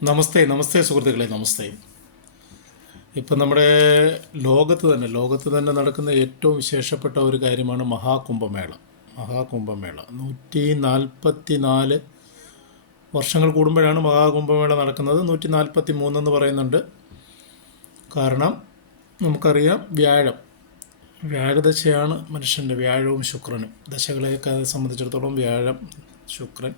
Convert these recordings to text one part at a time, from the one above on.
നമസ്തേ നമസ്തേ സുഹൃത്തുക്കളെ, നമസ്തേ. ഇപ്പം നമ്മുടെ ലോകത്ത് തന്നെ നടക്കുന്ന ഏറ്റവും വിശേഷപ്പെട്ട ഒരു കാര്യമാണ് മഹാകുംഭമേള 144 വർഷങ്ങൾ കൂടുമ്പോഴാണ് മഹാകുംഭമേള നടക്കുന്നത്. 143 പറയുന്നുണ്ട്. കാരണം നമുക്കറിയാം, വ്യാഴദശയാണ് മനുഷ്യൻ്റെ, വ്യാഴവും ശുക്രനും ദശകളെയൊക്കെ സംബന്ധിച്ചിടത്തോളം വ്യാഴം, ശുക്രൻ.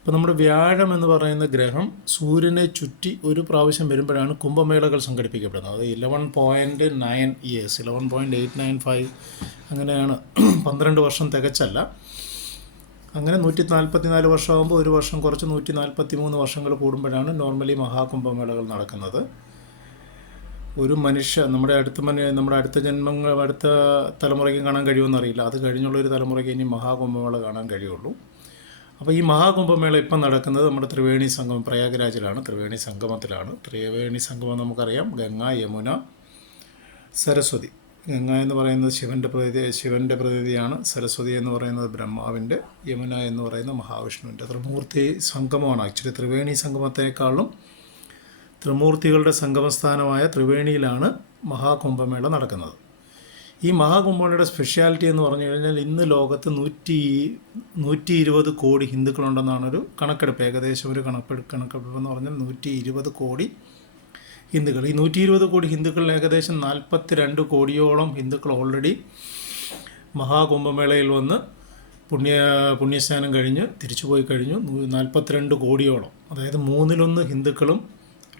അപ്പോൾ നമ്മുടെ വ്യാഴം എന്ന് പറയുന്ന ഗ്രഹം സൂര്യനെ ചുറ്റി ഒരു പ്രാവശ്യം വരുമ്പോഴാണ് കുംഭമേളകൾ സംഘടിപ്പിക്കപ്പെടുന്നത്. അത് 11.9 ഇയേഴ്സ്, 11.895 അങ്ങനെയാണ്. 12 വർഷം തികച്ചല്ല. അങ്ങനെ 144 വർഷമാകുമ്പോൾ ഒരു വർഷം കുറച്ച് 143 വർഷങ്ങൾ കൂടുമ്പോഴാണ് നോർമലി മഹാകുംഭമേളകൾ നടക്കുന്നത്. ഒരു നമ്മുടെ അടുത്ത ജന്മങ്ങൾ, അടുത്ത തലമുറയ്ക്ക് കാണാൻ കഴിയുമെന്നറിയില്ല. അത് കഴിഞ്ഞുള്ളൊരു തലമുറയ്ക്ക് ഇനി മഹാകുംഭമേള കാണാൻ കഴിയുള്ളൂ. അപ്പോൾ ഈ മഹാകുംഭമേള ഇപ്പം നടക്കുന്നത് നമ്മുടെ ത്രിവേണി സംഗമം, പ്രയാഗ്രാജിലാണ്, ത്രിവേണി സംഗമം നമുക്കറിയാം. ഗംഗ, യമുന, സരസ്വതി. ഗംഗ എന്ന് പറയുന്നത് ശിവൻ്റെ പ്രതിനിധിയാണ്. സരസ്വതി എന്ന് പറയുന്നത് ബ്രഹ്മാവിൻ്റെ, യമുന എന്ന് പറയുന്നത് മഹാവിഷ്ണുവിൻ്റെ. ത്രിമൂർത്തി സംഗമമാണ്. ആക്ച്വലി ത്രിവേണി സംഗമത്തെക്കാളും ത്രിമൂർത്തികളുടെ സംഗമസ്ഥാനമായ ത്രിവേണിയിലാണ് മഹാകുംഭമേള നടക്കുന്നത്. ഈ മഹാകുംഭമേളയുടെ സ്പെഷ്യാലിറ്റി എന്ന് പറഞ്ഞു കഴിഞ്ഞാൽ, ഇന്ന് ലോകത്ത് 120 കോടി ഹിന്ദുക്കളുണ്ടെന്നാണ് ഒരു കണക്കെടുപ്പ്. ഏകദേശം ഒരു കണക്കെടുപ്പ് എന്ന് പറഞ്ഞാൽ 120 കോടി ഹിന്ദുക്കൾ. ഈ 120 കോടി ഹിന്ദുക്കളിൽ ഏകദേശം 42 കോടിയോളം ഹിന്ദുക്കൾ ഓൾറെഡി മഹാകുംഭമേളയിൽ വന്ന് പുണ്യസ്നാനം കഴിഞ്ഞ് തിരിച്ചു പോയി കഴിഞ്ഞു. 42 കോടിയോളം, അതായത് 1/3 ഹിന്ദുക്കളും,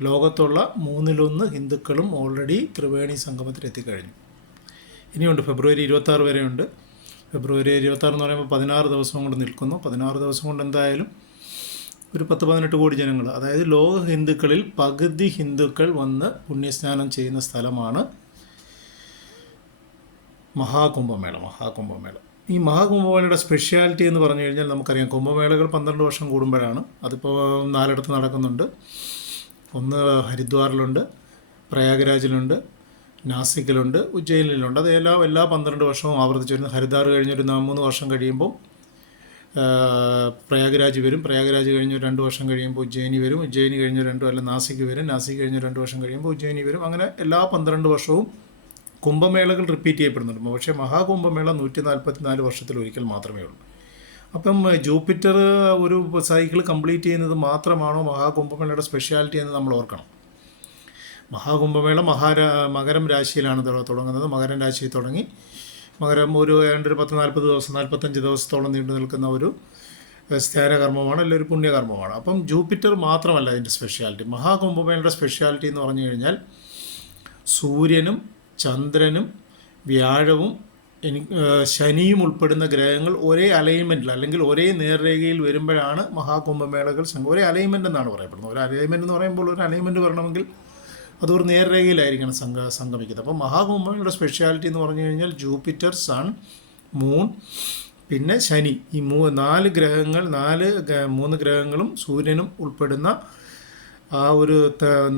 ലോകത്തുള്ള 1/3 ഹിന്ദുക്കളും ഓൾറെഡി ത്രിവേണി സംഗമത്തിൽ എത്തിക്കഴിഞ്ഞു. ഇനിയുണ്ട്, ഫെബ്രുവരി 26 വരെയുണ്ട്. ഫെബ്രുവരി 26 എന്ന് പറയുമ്പോൾ 16 ദിവസം കൊണ്ട് നിൽക്കുന്നു. 16 ദിവസം കൊണ്ട് എന്തായാലും ഒരു 10-18 കോടി ജനങ്ങൾ, അതായത് ലോക ഹിന്ദുക്കളിൽ പകുതി ഹിന്ദുക്കൾ വന്ന് പുണ്യസ്നാനം ചെയ്യുന്ന സ്ഥലമാണ് മഹാകുംഭമേള. ഈ മഹാകുംഭമേളയുടെ സ്പെഷ്യാലിറ്റി എന്ന് പറഞ്ഞു കഴിഞ്ഞാൽ, നമുക്കറിയാം കുംഭമേളകൾ 12 വർഷം കൂടുമ്പോഴാണ്. അതിപ്പോൾ 4 നടക്കുന്നുണ്ട്. ഒന്ന് ഹരിദ്വാറിലുണ്ട്, പ്രയാഗ്രാജിലുണ്ട്, നാസിക്കിലുണ്ട്, ഉജ്ജയിനിലുണ്ട്. അത് എല്ലാ 12 വർഷവും ആവർത്തിച്ച് വരുന്നു. ഹരിദ്വാർ കഴിഞ്ഞൊരു 3 വർഷം കഴിയുമ്പോൾ പ്രയാഗ്രാജ് വരും. പ്രയാഗ്രാജ് കഴിഞ്ഞ് 2 വർഷം കഴിയുമ്പോൾ ഉജ്ജയിനി വരും. ഉജ്ജയിനി കഴിഞ്ഞ് നാസിക്ക് വരും. നാസിക്ക് കഴിഞ്ഞ് 2 വർഷം കഴിയുമ്പോൾ ഉജ്ജയിനി വരും. അങ്ങനെ എല്ലാ 12 വർഷവും കുംഭമേളകൾ റിപ്പീറ്റ് ചെയ്യപ്പെടുന്നുണ്ട്. പക്ഷേ മഹാകുംഭമേള 144 വർഷത്തിൽ ഒരിക്കൽ മാത്രമേ ഉള്ളൂ. അപ്പം ജൂപ്പിറ്റർ ഒരു സൈക്കിൾ കംപ്ലീറ്റ് ചെയ്യുന്നത് മാത്രമാണോ മഹാകുംഭമേളയുടെ സ്പെഷ്യാലിറ്റി എന്ന് നമ്മൾ ഓർക്കണം. മഹാകുംഭമേള മകരം രാശിയിലാണ് തുടങ്ങുന്നത്. മകരം രാശിയിൽ തുടങ്ങി മകരം ഒരു 10-40 ദിവസം, 45 ദിവസത്തോളം നീണ്ടു നിൽക്കുന്ന ഒരു സ്നാനകർമ്മമാണ്, അല്ലെങ്കിൽ ഒരു പുണ്യകർമ്മമാണ്. അപ്പം ജൂപ്പിറ്റർ മാത്രമല്ല അതിൻ്റെ സ്പെഷ്യാലിറ്റി. മഹാകുംഭമേളയുടെ സ്പെഷ്യാലിറ്റി എന്ന് പറഞ്ഞു കഴിഞ്ഞാൽ, സൂര്യനും ചന്ദ്രനും വ്യാഴവും ശനിയും ഉൾപ്പെടുന്ന ഗ്രഹങ്ങൾ ഒരേ അലൈൻമെൻറ്റിൽ, അല്ലെങ്കിൽ ഒരേ നേർരേഖയിൽ വരുമ്പോഴാണ് മഹാകുംഭമേളകൾ ഒരേ അലൈൻമെൻ്റ് എന്നാണ് പറയപ്പെടുന്നത്. ഒരു അലൈൻമെൻറ്റ് എന്ന് പറയുമ്പോൾ, ഒരു അലൈൻമെൻറ്റ് വരണമെങ്കിൽ അതൊരു നേർരേഖയിലായിരിക്കണം സംഗമിക്കുന്നത്. അപ്പോൾ മഹാകുംഭമേളയുടെ സ്പെഷ്യാലിറ്റി എന്ന് പറഞ്ഞു കഴിഞ്ഞാൽ, ജൂപ്പിറ്റർ, സൺ, മൂൺ, പിന്നെ ശനി, ഈ 4 ഗ്രഹങ്ങളും സൂര്യനും ഉൾപ്പെടുന്ന ആ ഒരു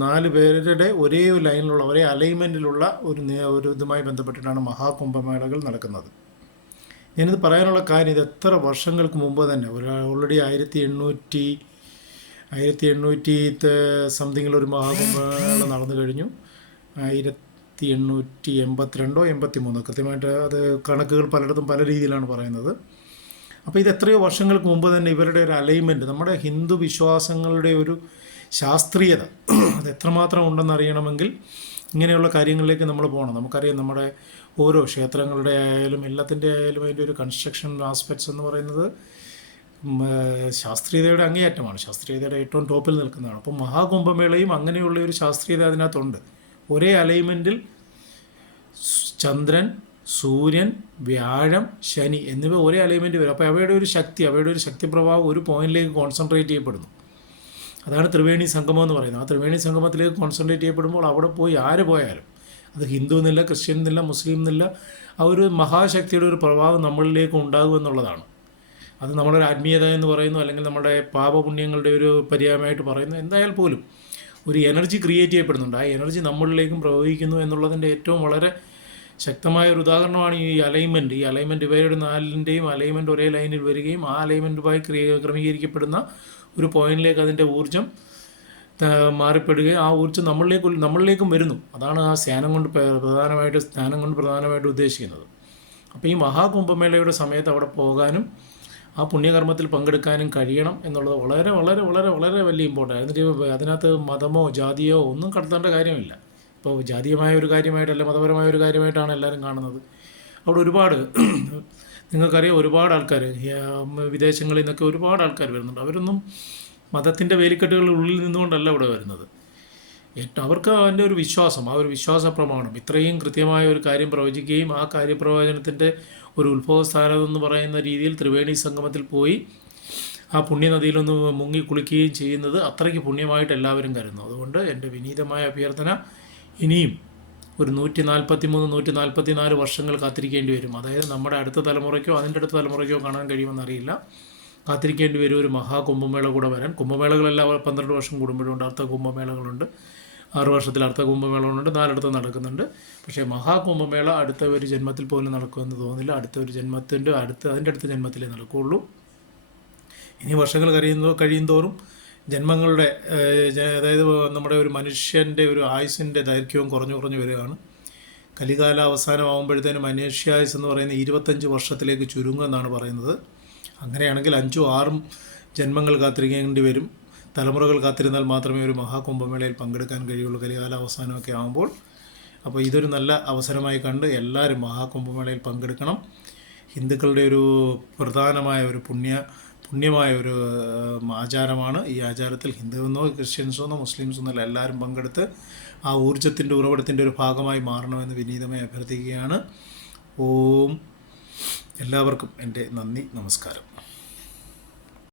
4 പേരുടെ ഒരേ ലൈനിലുള്ള, ഒരേ അലൈൻമെൻറ്റിലുള്ള ഒരു ഇതുമായി ബന്ധപ്പെട്ടിട്ടാണ് മഹാകുംഭമേളകൾ നടക്കുന്നത്. ഞാനിത് പറയാനുള്ള കാര്യം, ഇത് എത്ര വർഷങ്ങൾക്ക് മുമ്പ് തന്നെ ഓൾറെഡി 1800 സംതിങ്ങിലൊരു മഹാകുംഭമേള നടന്നു കഴിഞ്ഞു. 1882 83 കൃത്യമായിട്ട് അത് കണക്കുകൾ പലയിടത്തും പല രീതിയിലാണ് പറയുന്നത്. അപ്പോൾ ഇത് എത്രയോ വർഷങ്ങൾക്ക് മുമ്പ് തന്നെ ഇവരുടെ ഒരു അലൈൻമെൻറ്റ്, നമ്മുടെ ഹിന്ദു വിശ്വാസങ്ങളുടെ ഒരു ശാസ്ത്രീയത അത് എത്രമാത്രം ഉണ്ടെന്ന് അറിയണമെങ്കിൽ ഇങ്ങനെയുള്ള കാര്യങ്ങളിലേക്ക് നമ്മൾ പോകണം. നമുക്കറിയാം, നമ്മുടെ ഓരോ ക്ഷേത്രങ്ങളുടെ ആയാലും എല്ലാത്തിൻ്റെ ആയാലും അതിൻ്റെ ഒരു കൺസ്ട്രക്ഷൻ ആസ്പെക്ട്സ് എന്ന് പറയുന്നത് ശാസ്ത്രീയതയുടെ അങ്ങേയറ്റമാണ്, ശാസ്ത്രീയതയുടെ ഏറ്റവും ടോപ്പിൽ നിൽക്കുന്നതാണ്. അപ്പോൾ മഹാകുംഭമേളയും അങ്ങനെയുള്ള ഒരു ശാസ്ത്രീയത അതിനകത്തുണ്ട്. ഒരേ അലൈൻമെൻറ്റിൽ ചന്ദ്രൻ, സൂര്യൻ, വ്യാഴം, ശനി എന്നിവ ഒരേ അലൈൻമെൻറ്റ് വരും. അപ്പോൾ അവയുടെ ഒരു ശക്തിപ്രഭാവം ഒരു പോയിന്റിലേക്ക് കോൺസെൻട്രേറ്റ് ചെയ്യപ്പെടുന്നു. അതാണ് ത്രിവേണി സംഗമം എന്ന് പറയുന്നത്. ആ ത്രിവേണി സംഗമത്തിലേക്ക് കോൺസെൻട്രേറ്റ് ചെയ്യപ്പെടുമ്പോൾ അവിടെ പോയി ആര് പോയാലും, അത് ഹിന്ദു എന്നില്ല, ക്രിസ്ത്യൻ എന്നില്ല, മുസ്ലിം എന്നില്ല, ആ ഒരു മഹാശക്തിയുടെ ഒരു പ്രഭാവം നമ്മളിലേക്ക് ഉണ്ടാകുമെന്നുള്ളതാണ്. അത് നമ്മുടെ ഒരു ആത്മീയത എന്ന് പറയുന്നു, അല്ലെങ്കിൽ നമ്മുടെ പാപപുണ്യങ്ങളുടെ ഒരു പര്യായമായിട്ട് പറയുന്നു. എന്തായാൽ പോലും ഒരു എനർജി ക്രിയേറ്റ് ചെയ്യപ്പെടുന്നുണ്ട്. ആ എനർജി നമ്മളിലേക്കും പ്രവഹിക്കുന്നു എന്നുള്ളതിൻ്റെ ഏറ്റവും വളരെ ശക്തമായ ഒരു ഉദാഹരണമാണ് ഈ അലൈൻമെൻറ്റ്. ഇവയുടെ 4ൻ്റെയും അലൈൻമെൻറ്റ് ഒരേ ലൈനിൽ വരികയും ആ അലൈൻമെൻറ്റുമായി ക്രമീകരിക്കപ്പെടുന്ന ഒരു പോയിന്റിലേക്ക് അതിൻ്റെ ഊർജ്ജം മാറിപ്പെടുകയും ആ ഊർജ്ജം നമ്മളിലേക്കും വരുന്നു. അതാണ് ആ സ്നാനം കൊണ്ട് പ്രധാനമായിട്ട് ഉദ്ദേശിക്കുന്നത്. അപ്പോൾ ഈ മഹാകുംഭമേളയുടെ സമയത്ത് അവിടെ പോകാനും ആ പുണ്യകർമ്മത്തിൽ പങ്കെടുക്കാനും കഴിയണം എന്നുള്ളത് വളരെ വളരെ വളരെ വളരെ വലിയ ഇമ്പോർട്ടൻ്റ്. എന്നിട്ട് അതിനകത്ത് മതമോ ജാതിയോ ഒന്നും കടത്തേണ്ട കാര്യമില്ല. ഇപ്പോൾ ജാതീയമായ ഒരു കാര്യമായിട്ടല്ല, മതപരമായ ഒരു കാര്യമായിട്ടാണ് എല്ലാവരും കാണുന്നത്. അവിടെ ഒരുപാട് നിങ്ങൾക്കറിയാം, ഒരുപാട് ആൾക്കാർ വിദേശങ്ങളിൽ നിന്നൊക്കെ ഒരുപാട് ആൾക്കാർ വരുന്നുണ്ട്. അവരൊന്നും മതത്തിൻ്റെ വേലിക്കെട്ടുകളുടെ ഉള്ളിൽ നിന്നുകൊണ്ടല്ല ഇവിടെ വരുന്നത്. അവർക്ക് അതിൻ്റെ ഒരു വിശ്വാസം, ആ ഒരു വിശ്വാസ പ്രമാണം, ഇത്രയും കൃത്യമായ ഒരു കാര്യം പ്രവചിക്കുകയും ആ കാര്യപ്രവചനത്തിൻ്റെ ഒരു ഉത്ഭവസ്ഥാനം എന്ന് പറയുന്ന രീതിയിൽ ത്രിവേണി സംഗമത്തിൽ പോയി ആ പുണ്യനദിയിലൊന്ന് മുങ്ങി കുളിക്കുകയും ചെയ്യുന്നത് അത്രയ്ക്ക് പുണ്യമായിട്ട് എല്ലാവരും കരുതുന്നു. അതുകൊണ്ട് എൻ്റെ വിനീതമായ അഭ്യർത്ഥന, ഇനിയും ഒരു 144 വർഷങ്ങൾ കാത്തിരിക്കേണ്ടി വരും. അതായത് നമ്മുടെ അടുത്ത തലമുറയ്ക്കോ അതിൻ്റെ അടുത്ത തലമുറയ്ക്കോ കാണാൻ കഴിയുമെന്നറിയില്ല. കാത്തിരിക്കേണ്ടി വരും ഒരു മഹാകുംഭമേള കൂടെ വരാൻ. കുംഭമേളകളെല്ലാം 12 വർഷം കൂടുമ്പോഴുണ്ട്. അർത്ഥ കുംഭമേളകളുണ്ട്, 6 വർഷത്തിൽ അർത്ഥ കുംഭമേളകളുണ്ട്, 4 നടക്കുന്നുണ്ട്. പക്ഷേ മഹാകുംഭമേള അടുത്ത ഒരു ജന്മത്തിൽ പോലും നടക്കുമെന്ന് തോന്നുന്നില്ല. അടുത്ത ഒരു ജന്മത്തിൻ്റെ അതിൻ്റെ അടുത്ത ജന്മത്തിലേ നടക്കുകയുള്ളൂ. ഇനി വർഷങ്ങൾ കഴിയുന്തോറും ജന്മങ്ങളുടെ അതായത് നമ്മുടെ ഒരു മനുഷ്യൻ്റെ ഒരു ആയുസിൻ്റെ ദൈർഘ്യവും കുറഞ്ഞു വരികയാണ്. കലികാല അവസാനമാകുമ്പോഴത്തേനും മനുഷ്യായുസ് എന്ന് പറയുന്ന 25 വർഷത്തിലേക്ക് ചുരുങ്ങുമെന്നാണ് പറയുന്നത്. അങ്ങനെയാണെങ്കിൽ 5ഉം 6ഉം ജന്മങ്ങൾ കാത്തിരിക്കേണ്ടി വരും. തലമുറകൾ കാത്തിരുന്നാൽ മാത്രമേ ഒരു മഹാകുംഭമേളയിൽ പങ്കെടുക്കാൻ കഴിയുള്ളൂ, കലികാല അവസാനമൊക്കെ ആകുമ്പോൾ. അപ്പോൾ ഇതൊരു നല്ല അവസരമായി കണ്ട് എല്ലാവരും മഹാകുംഭമേളയിൽ പങ്കെടുക്കണം. ഹിന്ദുക്കളുടെ ഒരു പ്രധാനമായ ഒരു പുണ്യമായ ഒരു ആചാരമാണ്. ഈ ആചാരത്തിൽ ഹിന്ദുവെന്നോ ക്രിസ്ത്യൻസെന്നോ മുസ്ലിംസെന്നോ അല്ല, എല്ലാവരും പങ്കെടുത്ത് ആ ഊർജ്ജത്തിൻ്റെ ഉറവിടത്തിൻ്റെ ഒരു ഭാഗമായി മാറണമെന്ന് വിനീതമായി അഭ്യർത്ഥിക്കുകയാണ്. എല്ലാവർക്കും എൻ്റെ നന്ദി, നമസ്കാരം.